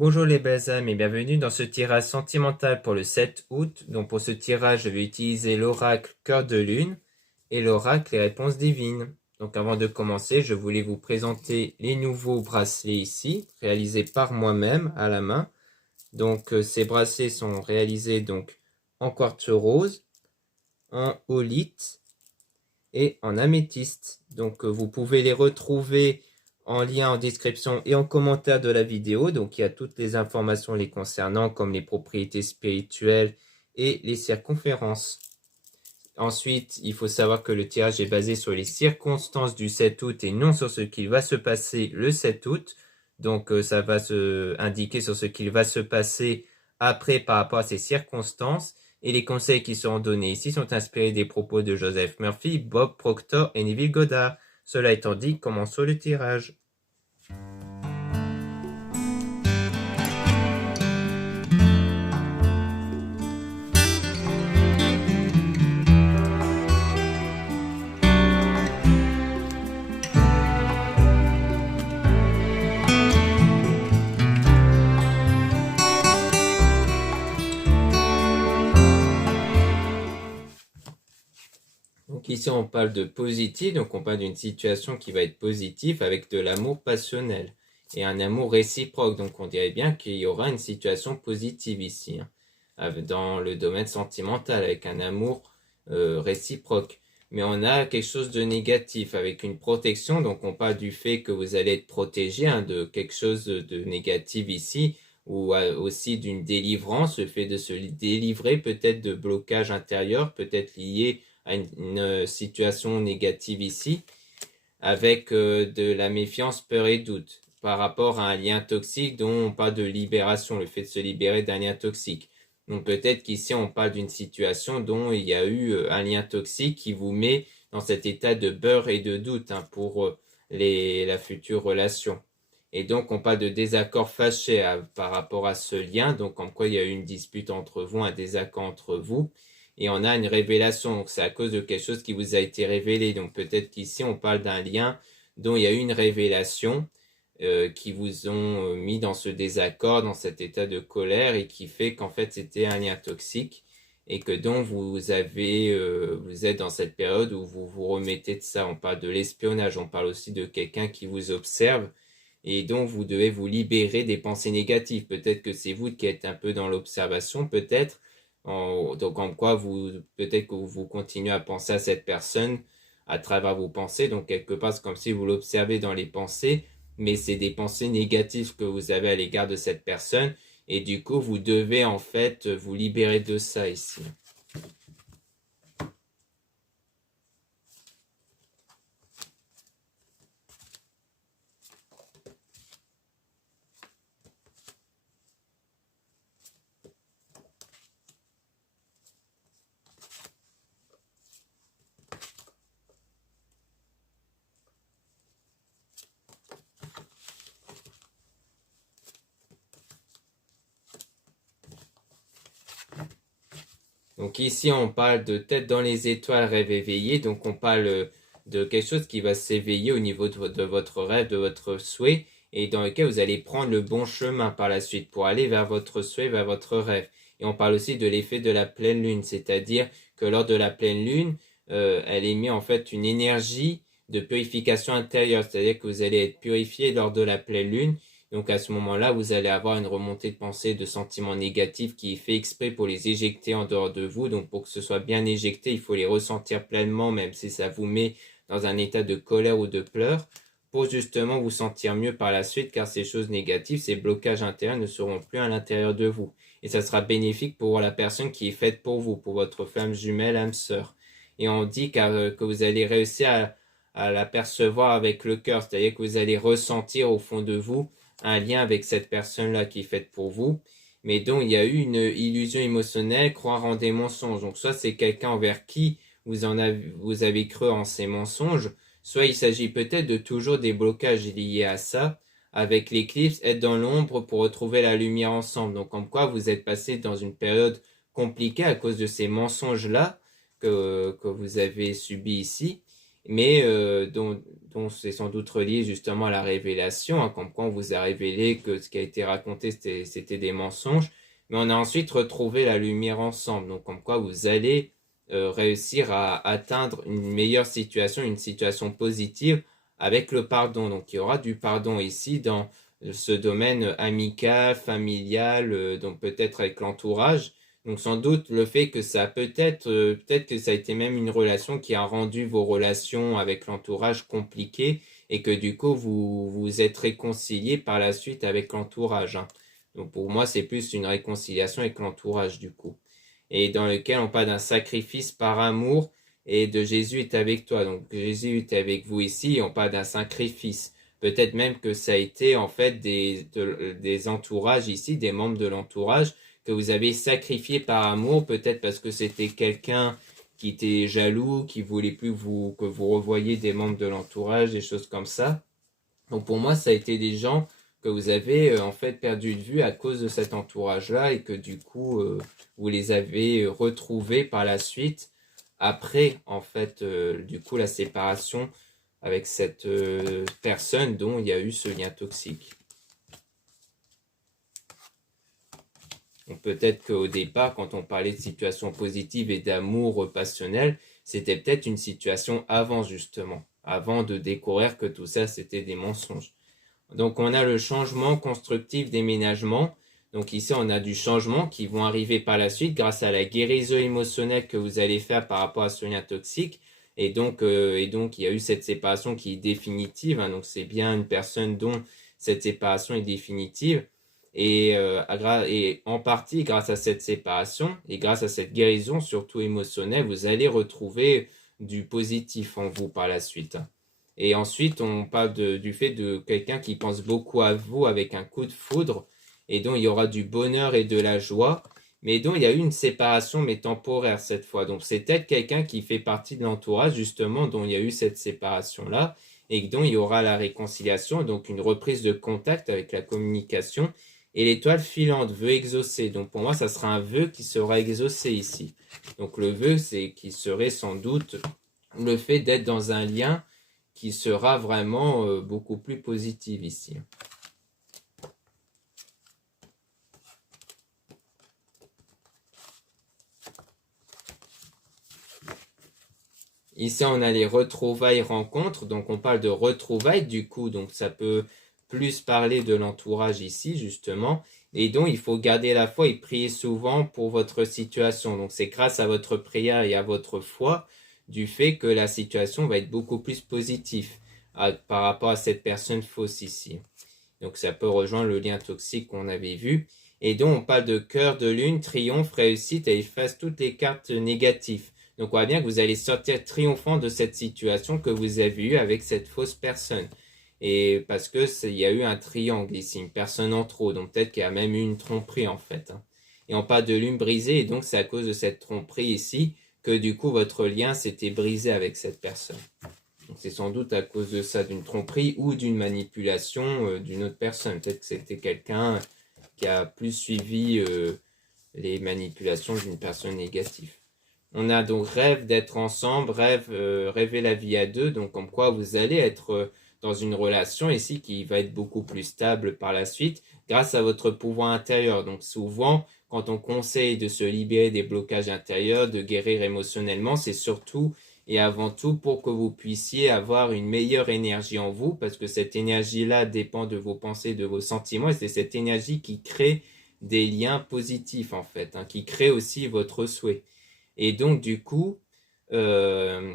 Bonjour les belles âmes et bienvenue dans ce tirage sentimental pour le 7 août. Donc pour ce tirage, je vais utiliser l'oracle Cœur de Lune et l'oracle Les Réponses Divines. Donc avant de commencer, je voulais vous présenter les nouveaux bracelets ici, réalisés par moi-même à la main. Donc ces bracelets sont réalisés donc en quartz rose, en holite et en améthyste. Donc vous pouvez les retrouver en lien en description et en commentaire de la vidéo. Donc il y a toutes les informations les concernant comme les propriétés spirituelles et les circonférences. Ensuite, il faut savoir que le tirage est basé sur les circonstances du 7 août et non sur ce qu'il va se passer le 7 août. Donc ça va se indiquer sur ce qu'il va se passer après par rapport à ces circonstances. Et les conseils qui seront donnés ici sont inspirés des propos de Joseph Murphy, Bob Proctor et Neville Goddard. Cela étant dit, commençons le tirage. Donc ici on parle de positif, donc on parle d'une situation qui va être positive avec de l'amour passionnel et un amour réciproque. Donc on dirait bien qu'il y aura une situation positive ici, dans le domaine sentimental avec un amour réciproque. Mais on a quelque chose de négatif avec une protection, donc on parle du fait que vous allez être protégé de quelque chose de négatif ici, ou aussi d'une délivrance, le fait de se délivrer peut-être de blocages intérieurs, peut-être liés à une situation négative ici, avec de la méfiance, peur et doute, par rapport à un lien toxique dont on parle de libération, le fait de se libérer d'un lien toxique. Donc peut-être qu'ici on parle d'une situation dont il y a eu un lien toxique qui vous met dans cet état de peur et de doute pour la future relation. Et donc on parle de désaccord fâché par rapport à ce lien, donc comme quoi il y a eu une dispute entre vous, un désaccord entre vous, et on a une révélation, donc c'est à cause de quelque chose qui vous a été révélé. Donc peut-être qu'ici on parle d'un lien dont il y a eu une révélation qui vous ont mis dans ce désaccord, dans cet état de colère et qui fait qu'en fait c'était un lien toxique et que donc vous êtes dans cette période où vous vous remettez de ça. On parle de l'espionnage, on parle aussi de quelqu'un qui vous observe et donc vous devez vous libérer des pensées négatives. Peut-être que c'est vous qui êtes un peu dans l'observation, peut-être. Donc en quoi peut-être que vous continuez à penser à cette personne à travers vos pensées. Donc quelque part c'est comme si vous l'observez dans les pensées, mais c'est des pensées négatives que vous avez à l'égard de cette personne et du coup vous devez en fait vous libérer de ça ici. Donc ici, on parle de tête dans les étoiles, rêve éveillé. Donc on parle de quelque chose qui va s'éveiller au niveau de votre rêve, de votre souhait, et dans lequel vous allez prendre le bon chemin par la suite pour aller vers votre souhait, vers votre rêve. Et on parle aussi de l'effet de la pleine lune, c'est-à-dire que lors de la pleine lune, elle émet en fait une énergie de purification intérieure, c'est-à-dire que vous allez être purifié lors de la pleine lune. Donc à ce moment-là, vous allez avoir une remontée de pensée, de sentiments négatifs qui est fait exprès pour les éjecter en dehors de vous. Donc pour que ce soit bien éjecté, il faut les ressentir pleinement, même si ça vous met dans un état de colère ou de pleurs, pour justement vous sentir mieux par la suite, car ces choses négatives, ces blocages intérieurs ne seront plus à l'intérieur de vous. Et ça sera bénéfique pour la personne qui est faite pour vous, pour votre femme jumelle, âme sœur. Et on dit que vous allez réussir à l'apercevoir avec le cœur, c'est-à-dire que vous allez ressentir au fond de vous un lien avec cette personne-là qui est faite pour vous, mais dont il y a eu une illusion émotionnelle, croire en des mensonges. Donc soit c'est quelqu'un envers qui vous avez cru en ces mensonges, soit il s'agit peut-être de toujours des blocages liés à ça, avec l'éclipse, être dans l'ombre pour retrouver la lumière ensemble. Donc comme quoi vous êtes passé dans une période compliquée à cause de ces mensonges-là que vous avez subis ici. mais dont c'est sans doute relié justement à la révélation, hein, comme quoi on vous a révélé que ce qui a été raconté, c'était des mensonges, mais on a ensuite retrouvé la lumière ensemble, donc comme quoi vous allez réussir à atteindre une meilleure situation, une situation positive avec le pardon. Donc il y aura du pardon ici dans ce domaine amical, familial, donc peut-être avec l'entourage. Donc sans doute le fait que ça peut-être que ça a été même une relation qui a rendu vos relations avec l'entourage compliquées et que du coup vous vous êtes réconciliés par la suite avec l'entourage, hein. Donc pour moi c'est plus une réconciliation avec l'entourage du coup. Et dans lequel on parle d'un sacrifice par amour et de Jésus est avec toi. Donc Jésus est avec vous ici et on parle d'un sacrifice. Peut-être même que ça a été en fait des entourages ici, des membres de l'entourage que vous avez sacrifié par amour, peut-être parce que c'était quelqu'un qui était jaloux, qui voulait plus que vous revoyiez des membres de l'entourage, des choses comme ça. Donc pour moi, ça a été des gens que vous avez en fait perdu de vue à cause de cet entourage-là et que du coup, vous les avez retrouvés par la suite après en fait du coup la séparation avec cette personne dont il y a eu ce lien toxique. Donc peut-être qu'au départ, quand on parlait de situation positive et d'amour passionnel, c'était peut-être une situation avant justement, avant de découvrir que tout ça c'était des mensonges. Donc on a le changement constructif déménagement. Donc ici on a du changement qui vont arriver par la suite grâce à la guérison émotionnelle que vous allez faire par rapport à ce lien toxique. Et donc il y a eu cette séparation qui est définitive, hein. Donc c'est bien une personne dont cette séparation est définitive. Et en partie grâce à cette séparation et grâce à cette guérison, surtout émotionnelle, vous allez retrouver du positif en vous par la suite. Et ensuite, on parle du fait de quelqu'un qui pense beaucoup à vous avec un coup de foudre et dont il y aura du bonheur et de la joie, mais dont il y a eu une séparation mais temporaire cette fois. Donc c'est peut-être quelqu'un qui fait partie de l'entourage justement dont il y a eu cette séparation-là et dont il y aura la réconciliation, donc une reprise de contact avec la communication. Et l'étoile filante veut exaucer. Donc pour moi, ça sera un vœu qui sera exaucé ici. Donc le vœu, c'est qui serait sans doute le fait d'être dans un lien qui sera vraiment beaucoup plus positif ici. Ici, on a les retrouvailles rencontres. Donc on parle de retrouvailles du coup. Donc ça peut plus parler de l'entourage ici, justement. Et donc, il faut garder la foi et prier souvent pour votre situation. Donc, c'est grâce à votre prière et à votre foi du fait que la situation va être beaucoup plus positive par rapport à cette personne fausse ici. Donc, ça peut rejoindre le lien toxique qu'on avait vu. Et donc, on parle de cœur de lune, triomphe, réussite et efface toutes les cartes négatives. Donc, on voit bien que vous allez sortir triomphant de cette situation que vous avez eue avec cette fausse personne. Et parce que il y a eu un triangle ici, une personne en trop, donc peut-être qu'il y a même eu une tromperie en fait, hein. Et on parle de lune brisée, et donc c'est à cause de cette tromperie ici que du coup votre lien s'était brisé avec cette personne. Donc c'est sans doute à cause de ça, d'une tromperie ou d'une manipulation d'une autre personne. Peut-être que c'était quelqu'un qui a plus suivi les manipulations d'une personne négative. On a donc rêve d'être ensemble, rêver la vie à deux, donc comme quoi vous allez être dans une relation ici qui va être beaucoup plus stable par la suite grâce à votre pouvoir intérieur. Donc souvent, quand on conseille de se libérer des blocages intérieurs, de guérir émotionnellement, c'est surtout et avant tout pour que vous puissiez avoir une meilleure énergie en vous, parce que cette énergie-là dépend de vos pensées, de vos sentiments, et c'est cette énergie qui crée des liens positifs en fait, hein, qui crée aussi votre souhait. Et donc, du coup, euh,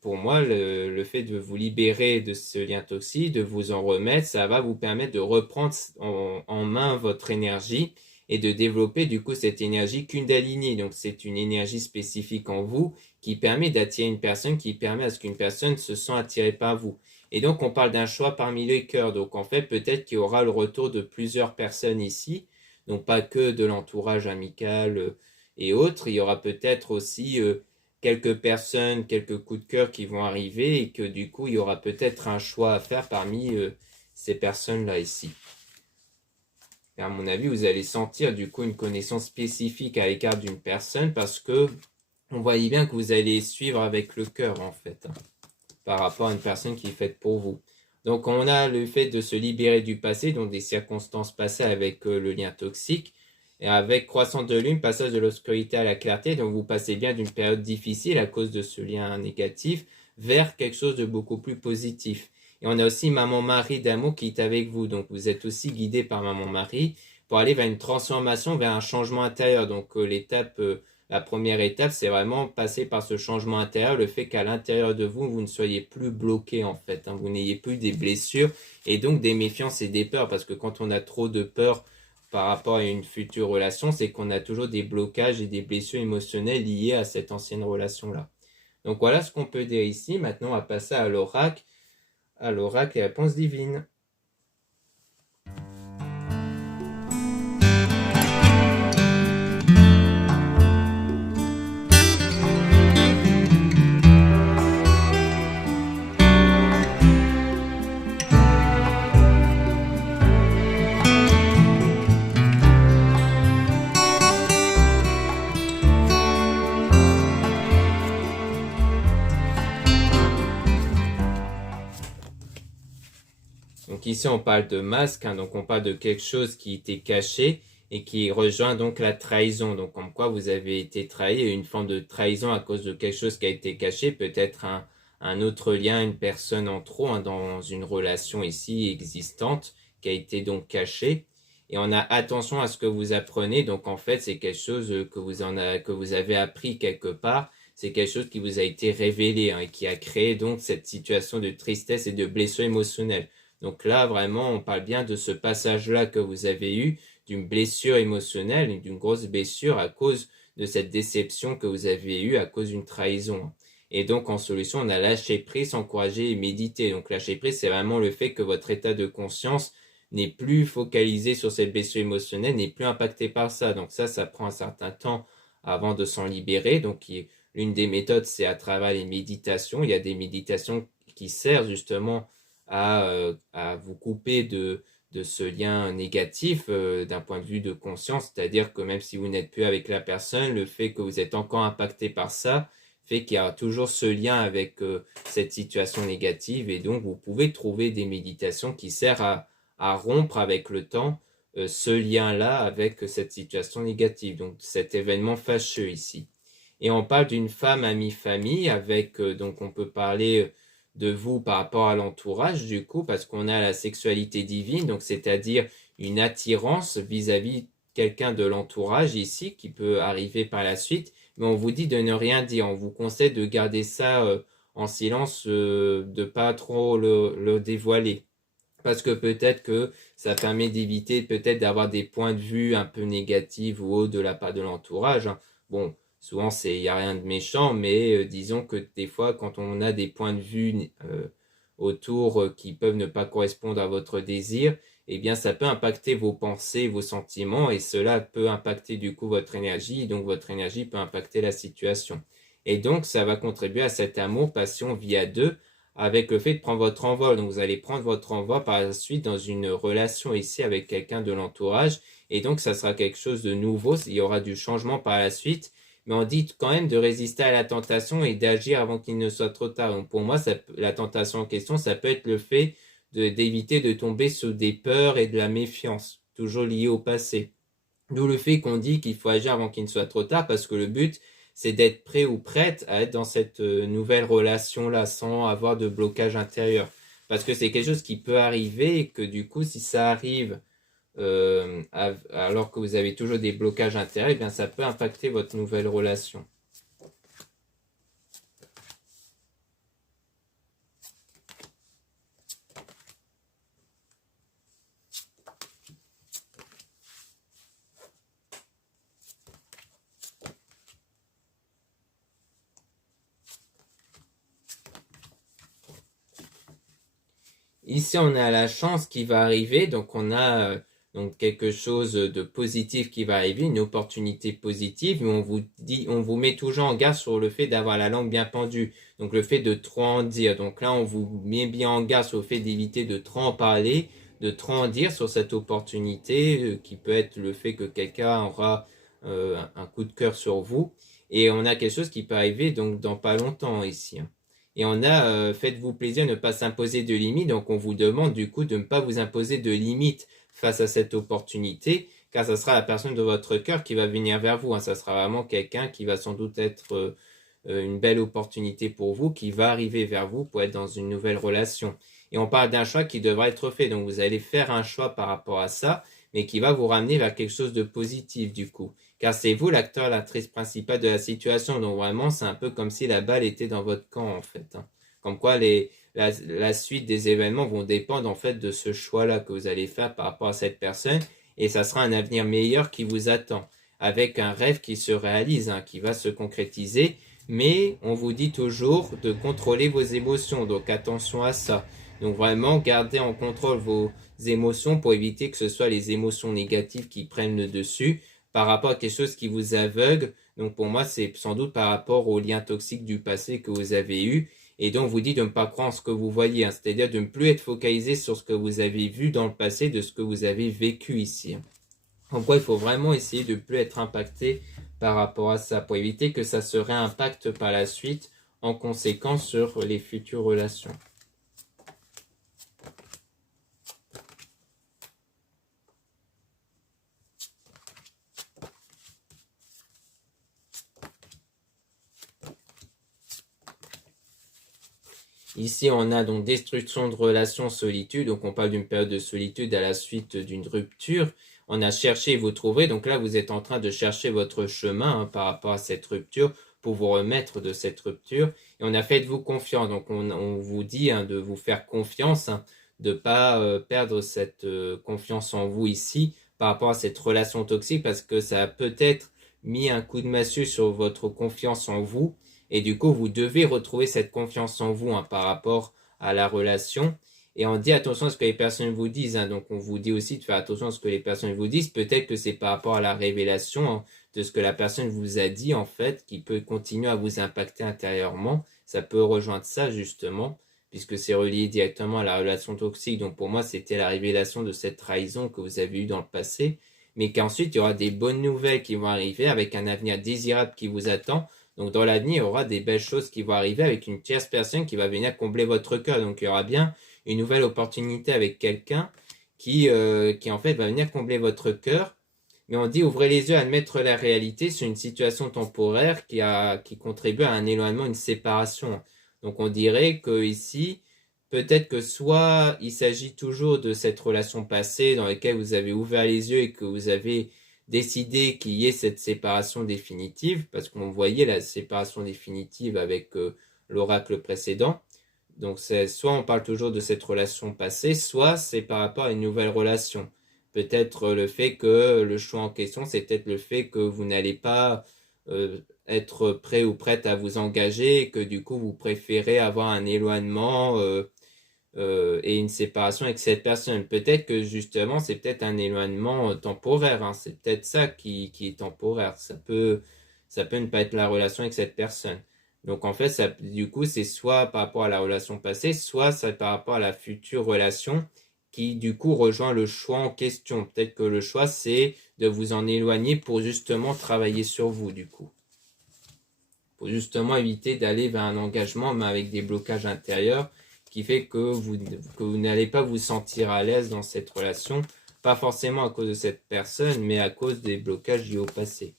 pour moi, le fait de vous libérer de ce lien toxique, de vous en remettre, ça va vous permettre de reprendre en main votre énergie et de développer du coup cette énergie Kundalini. Donc, c'est une énergie spécifique en vous qui permet d'attirer une personne, qui permet à ce qu'une personne se sente attirée par vous. Et donc, on parle d'un choix parmi les cœurs. Donc, en fait, peut-être qu'il y aura le retour de plusieurs personnes ici, donc pas que de l'entourage amical et autres. Il y aura peut-être aussi quelques personnes, quelques coups de cœur qui vont arriver et que du coup, il y aura peut-être un choix à faire parmi ces personnes-là ici. Et à mon avis, vous allez sentir du coup une connaissance spécifique à l'égard d'une personne parce que on voyait bien que vous allez suivre avec le cœur en fait. par rapport à une personne qui est faite pour vous. Donc on a le fait de se libérer du passé, donc des circonstances passées avec le lien toxique. Et avec croissance de lune, passage de l'obscurité à la clarté, donc vous passez bien d'une période difficile à cause de ce lien négatif vers quelque chose de beaucoup plus positif. Et on a aussi Maman Marie d'amour qui est avec vous, donc vous êtes aussi guidé par Maman Marie pour aller vers une transformation, vers un changement intérieur. Donc la première étape, c'est vraiment passer par ce changement intérieur, le fait qu'à l'intérieur de vous, vous ne soyez plus bloqué en fait, vous n'ayez plus des blessures et donc des méfiances et des peurs, parce que quand on a trop de peur par rapport à une future relation, c'est qu'on a toujours des blocages et des blessures émotionnelles liées à cette ancienne relation-là. Donc voilà ce qu'on peut dire ici. Maintenant, on va passer à l'oracle et réponse divine. Donc ici, on parle de masque, donc on parle de quelque chose qui était caché et qui rejoint donc la trahison. Donc comme quoi vous avez été trahi, une forme de trahison à cause de quelque chose qui a été caché, peut-être un autre lien, une personne en trop dans une relation ici existante qui a été donc cachée. Et on a attention à ce que vous apprenez. Donc en fait, c'est quelque chose que vous avez appris quelque part. C'est quelque chose qui vous a été révélé et qui a créé donc cette situation de tristesse et de blessure émotionnelle. Donc là, vraiment, on parle bien de ce passage-là que vous avez eu, d'une blessure émotionnelle, d'une grosse blessure à cause de cette déception que vous avez eue à cause d'une trahison. Et donc, en solution, on a lâcher prise, encourager et méditer. Donc, lâcher prise, c'est vraiment le fait que votre état de conscience n'est plus focalisé sur cette blessure émotionnelle, n'est plus impacté par ça. Donc ça prend un certain temps avant de s'en libérer. Donc, l'une des méthodes, c'est à travers les méditations. Il y a des méditations qui servent justement à vous couper de ce lien négatif d'un point de vue de conscience, c'est-à-dire que même si vous n'êtes plus avec la personne, le fait que vous êtes encore impacté par ça fait qu'il y a toujours ce lien avec cette situation négative et donc vous pouvez trouver des méditations qui servent à rompre avec le temps ce lien-là avec cette situation négative, donc cet événement fâcheux ici. Et on parle d'une femme amie-famille avec, donc on peut parler de vous par rapport à l'entourage du coup, parce qu'on a la sexualité divine, donc c'est-à-dire une attirance vis-à-vis quelqu'un de l'entourage ici qui peut arriver par la suite, mais on vous dit de ne rien dire, on vous conseille de garder ça en silence, de pas trop le dévoiler. Parce que peut-être que ça permet d'éviter peut-être d'avoir des points de vue un peu négatifs ou autres de la part de l'entourage. Bon, souvent il n'y a rien de méchant, mais disons que des fois quand on a des points de vue autour qui peuvent ne pas correspondre à votre désir, eh bien ça peut impacter vos pensées, vos sentiments, et cela peut impacter du coup votre énergie, donc votre énergie peut impacter la situation. Et donc ça va contribuer à cet amour, passion, vie à deux, avec le fait de prendre votre envol. Donc vous allez prendre votre envol par la suite dans une relation ici avec quelqu'un de l'entourage. Et donc ça sera quelque chose de nouveau. Il y aura du changement par la suite. Mais on dit quand même de résister à la tentation et d'agir avant qu'il ne soit trop tard. Donc pour moi, la tentation en question, ça peut être le fait d'éviter de tomber sous des peurs et de la méfiance, toujours liées au passé. D'où le fait qu'on dit qu'il faut agir avant qu'il ne soit trop tard, parce que le but, c'est d'être prêt ou prête à être dans cette nouvelle relation-là sans avoir de blocage intérieur. Parce que c'est quelque chose qui peut arriver et que du coup, si ça arrive alors que vous avez toujours des blocages intérieurs, eh bien, ça peut impacter votre nouvelle relation. Ici, on a la chance qui va arriver, donc on a donc quelque chose de positif qui va arriver, une opportunité positive, mais on vous met toujours en garde sur le fait d'avoir la langue bien pendue, donc le fait de trop en dire. Donc là, on vous met bien en garde sur le fait d'éviter de trop en parler, de trop en dire sur cette opportunité, qui peut être le fait que quelqu'un aura un coup de cœur sur vous, et on a quelque chose qui peut arriver donc dans pas longtemps ici. Et on a faites-vous plaisir, ne pas s'imposer de limites. Donc on vous demande du coup de ne pas vous imposer de limites face à cette opportunité, car ça sera la personne de votre cœur qui va venir vers vous. Ça sera vraiment quelqu'un qui va sans doute être une belle opportunité pour vous, qui va arriver vers vous pour être dans une nouvelle relation. Et on parle d'un choix qui devra être fait. Donc vous allez faire un choix par rapport à ça, mais qui va vous ramener vers quelque chose de positif du coup. Car c'est vous l'acteur, l'actrice principale de la situation. Donc vraiment, c'est un peu comme si la balle était dans votre camp en fait. Comme quoi la suite des événements vont dépendre en fait de ce choix-là que vous allez faire par rapport à cette personne. Et ça sera un avenir meilleur qui vous attend. Avec un rêve qui se réalise, qui va se concrétiser. Mais on vous dit toujours de contrôler vos émotions. Donc attention à ça. Donc vraiment, gardez en contrôle vos émotions pour éviter que ce soit les émotions négatives qui prennent le dessus par rapport à quelque chose qui vous aveugle. Donc pour moi, c'est sans doute par rapport aux liens toxiques du passé que vous avez eu. Et donc, vous dit de ne pas croire en ce que vous voyez, c'est-à-dire de ne plus être focalisé sur ce que vous avez vu dans le passé, de ce que vous avez vécu ici. En quoi il faut vraiment essayer de ne plus être impacté par rapport à ça, pour éviter que ça se réimpacte par la suite en conséquence sur les futures relations. Ici, on a donc destruction de relations, solitude. Donc, on parle d'une période de solitude à la suite d'une rupture. On a cherché et vous trouverez. Donc là, vous êtes en train de chercher votre chemin par rapport à cette rupture pour vous remettre de cette rupture. Et on a fait de vous confiance. Donc, on vous dit de vous faire confiance, de ne pas perdre cette confiance en vous ici par rapport à cette relation toxique parce que ça a peut-être mis un coup de massue sur votre confiance en vous. Et du coup, vous devez retrouver cette confiance en vous par rapport à la relation. Et on dit attention à ce que les personnes vous disent. Donc, on vous dit aussi de faire attention à ce que les personnes vous disent. Peut-être que c'est par rapport à la révélation de ce que la personne vous a dit, en fait, qui peut continuer à vous impacter intérieurement. Ça peut rejoindre ça, justement, puisque c'est relié directement à la relation toxique. Donc, pour moi, c'était la révélation de cette trahison que vous avez eue dans le passé. Mais qu'ensuite, il y aura des bonnes nouvelles qui vont arriver avec un avenir désirable qui vous attend. Donc dans l'avenir, il y aura des belles choses qui vont arriver avec une tierce personne qui va venir combler votre cœur. Donc il y aura bien une nouvelle opportunité avec quelqu'un qui en fait va venir combler votre cœur. Mais on dit ouvrez les yeux à admettre la réalité sur une situation temporaire qui contribue à un éloignement, une séparation. Donc on dirait que ici, peut-être que soit il s'agit toujours de cette relation passée dans laquelle vous avez ouvert les yeux et que vous avez décider qu'il y ait cette séparation définitive, parce qu'on voyait la séparation définitive avec l'oracle précédent. Donc c'est soit on parle toujours de cette relation passée, soit c'est par rapport à une nouvelle relation. Peut-être le fait que le choix en question, c'est peut-être le fait que vous n'allez pas être prêt ou prête à vous engager, et que du coup vous préférez avoir un éloignement et une séparation avec cette personne. Peut-être que justement, c'est peut-être un éloignement temporaire. C'est peut-être ça qui est temporaire. Ça peut ne pas être la relation avec cette personne. Donc en fait, ça, du coup, c'est soit par rapport à la relation passée, soit c'est par rapport à la future relation qui, du coup, rejoint le choix en question. Peut-être que le choix, c'est de vous en éloigner pour justement travailler sur vous, du coup. Pour justement éviter d'aller vers un engagement, mais avec des blocages intérieurs qui fait que vous n'allez pas vous sentir à l'aise dans cette relation, pas forcément à cause de cette personne, mais à cause des blocages liés au passé.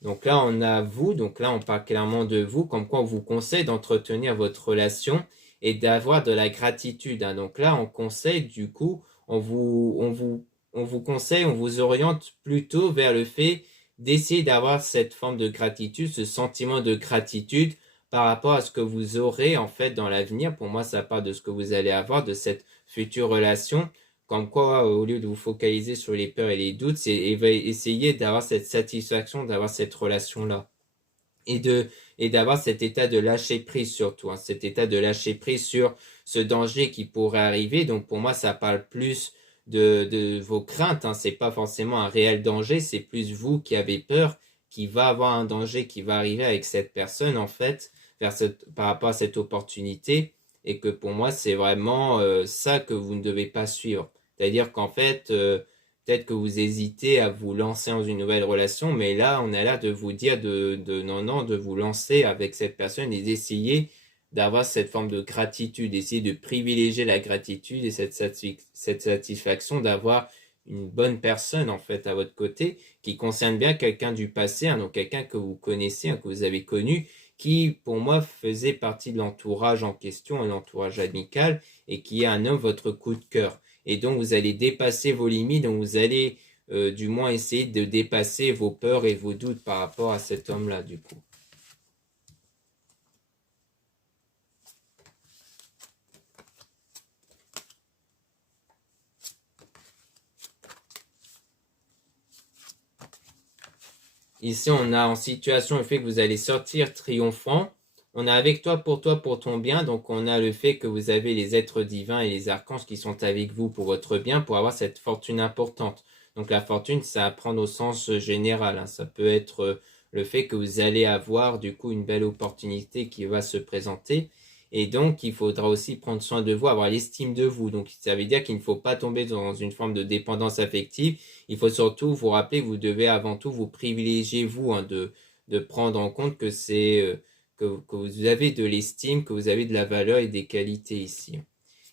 Donc là, on a vous, donc là, on parle clairement de vous, comme quoi on vous conseille d'entretenir votre relation et d'avoir de la gratitude. Donc là, on conseille, du coup, on vous conseille, on vous oriente plutôt vers le fait d'essayer d'avoir cette forme de gratitude, ce sentiment de gratitude par rapport à ce que vous aurez en fait dans l'avenir. Pour moi, ça part de ce que vous allez avoir, de cette future relation. Comme quoi, au lieu de vous focaliser sur les peurs et les doutes, c'est essayer d'avoir cette satisfaction, d'avoir cette relation-là. Et d'avoir cet état de lâcher prise surtout, cet état de lâcher prise sur ce danger qui pourrait arriver. Donc pour moi, ça parle plus de vos craintes. C'est pas forcément un réel danger, c'est plus vous qui avez peur, qui va avoir un danger qui va arriver avec cette personne en fait, par rapport à cette opportunité. Et que pour moi, c'est vraiment ça que vous ne devez pas suivre. C'est-à-dire qu'en fait, peut-être que vous hésitez à vous lancer dans une nouvelle relation, mais là, on a l'air de vous dire non, de vous lancer avec cette personne et d'essayer d'avoir cette forme de gratitude, essayer de privilégier la gratitude et cette satisfaction d'avoir une bonne personne en fait à votre côté qui concerne bien quelqu'un du passé, hein, donc quelqu'un que vous connaissez, hein, que vous avez connu, qui pour moi faisait partie de l'entourage en question, un entourage amical et qui est un homme votre coup de cœur. Et donc vous allez dépasser vos limites, donc vous allez du moins essayer de dépasser vos peurs et vos doutes par rapport à cet homme-là du coup. Ici, on a en situation le fait que vous allez sortir triomphant. On a avec toi, pour ton bien. Donc, on a le fait que vous avez les êtres divins et les archanges qui sont avec vous pour votre bien, pour avoir cette fortune importante. Donc, la fortune, ça prend au sens général, hein. Ça peut être le fait que vous allez avoir, du coup, une belle opportunité qui va se présenter. Et donc, il faudra aussi prendre soin de vous, avoir l'estime de vous. Donc, ça veut dire qu'il ne faut pas tomber dans une forme de dépendance affective. Il faut surtout vous rappeler que vous devez avant tout vous privilégier, vous, hein, de prendre en compte que que vous avez de l'estime, que vous avez de la valeur et des qualités ici.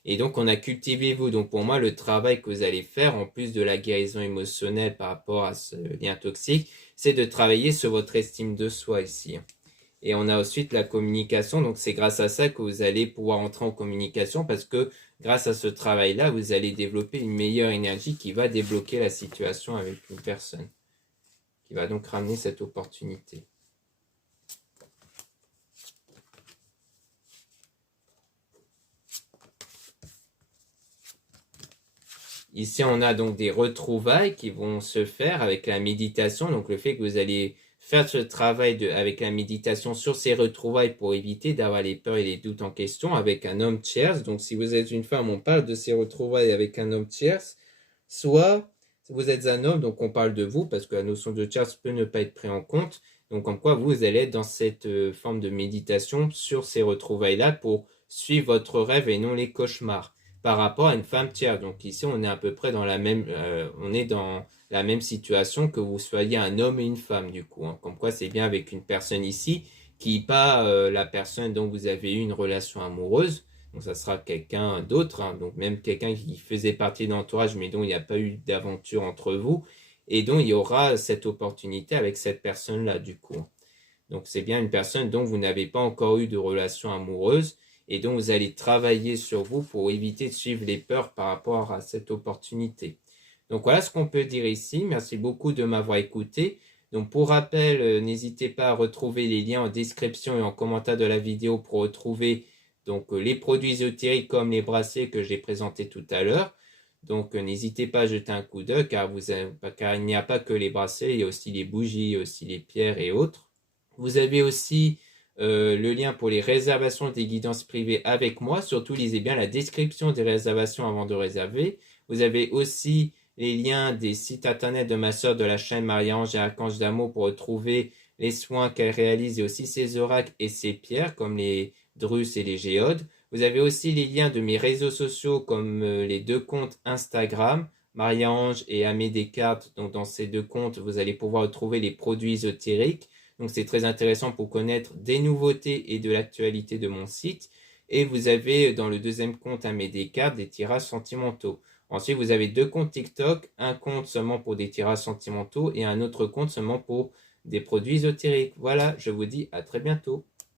Et donc, on a cultivé vous. Donc, pour moi, le travail que vous allez faire, en plus de la guérison émotionnelle par rapport à ce lien toxique, c'est de travailler sur votre estime de soi ici. Et on a ensuite la communication, donc c'est grâce à ça que vous allez pouvoir entrer en communication parce que grâce à ce travail-là, vous allez développer une meilleure énergie qui va débloquer la situation avec une personne, qui va donc ramener cette opportunité. Ici, on a donc des retrouvailles qui vont se faire avec la méditation, donc le fait que vous allez faire ce travail avec la méditation sur ces retrouvailles pour éviter d'avoir les peurs et les doutes en question avec un homme tierce. Donc, si vous êtes une femme, on parle de ces retrouvailles avec un homme tierce. Soit vous êtes un homme, donc on parle de vous parce que la notion de tierce peut ne pas être prise en compte. Donc, comme quoi vous allez être dans cette forme de méditation sur ces retrouvailles-là pour suivre votre rêve et non les cauchemars par rapport à une femme tierce. Donc, ici, on est à peu près dans on est dans la même situation que vous soyez un homme et une femme du coup, hein. Comme quoi c'est bien avec une personne ici qui pas la personne dont vous avez eu une relation amoureuse, donc ça sera quelqu'un d'autre, hein. Donc même quelqu'un qui faisait partie de l'entourage mais dont il n'y a pas eu d'aventure entre vous et dont il y aura cette opportunité avec cette personne-là du coup. Donc c'est bien une personne dont vous n'avez pas encore eu de relation amoureuse et dont vous allez travailler sur vous pour éviter de suivre les peurs par rapport à cette opportunité. Donc voilà ce qu'on peut dire ici. Merci beaucoup de m'avoir écouté. Donc pour rappel, n'hésitez pas à retrouver les liens en description et en commentaire de la vidéo pour retrouver donc les produits ésotériques comme les bracelets que j'ai présentés tout à l'heure. Donc n'hésitez pas à jeter un coup d'œil car il n'y a pas que les bracelets, il y a aussi les bougies, il y a aussi les pierres et autres. Vous avez aussi le lien pour les réservations des guidances privées avec moi. Surtout lisez bien la description des réservations avant de réserver. Vous avez aussi les liens des sites internet de ma sœur de la chaîne Marie-Ange et Archange d'amour pour retrouver les soins qu'elle réalise et aussi ses oracles et ses pierres comme les drus et les géodes. Vous avez aussi les liens de mes réseaux sociaux comme les deux comptes Instagram, Marie-Ange et Amé Descartes. Donc dans ces deux comptes, vous allez pouvoir retrouver les produits ésotériques. Donc c'est très intéressant pour connaître des nouveautés et de l'actualité de mon site. Et vous avez dans le deuxième compte Amé Descartes des tirages sentimentaux. Ensuite, vous avez deux comptes TikTok, un compte seulement pour des tirages sentimentaux et un autre compte seulement pour des produits ésotériques. Voilà, je vous dis à très bientôt.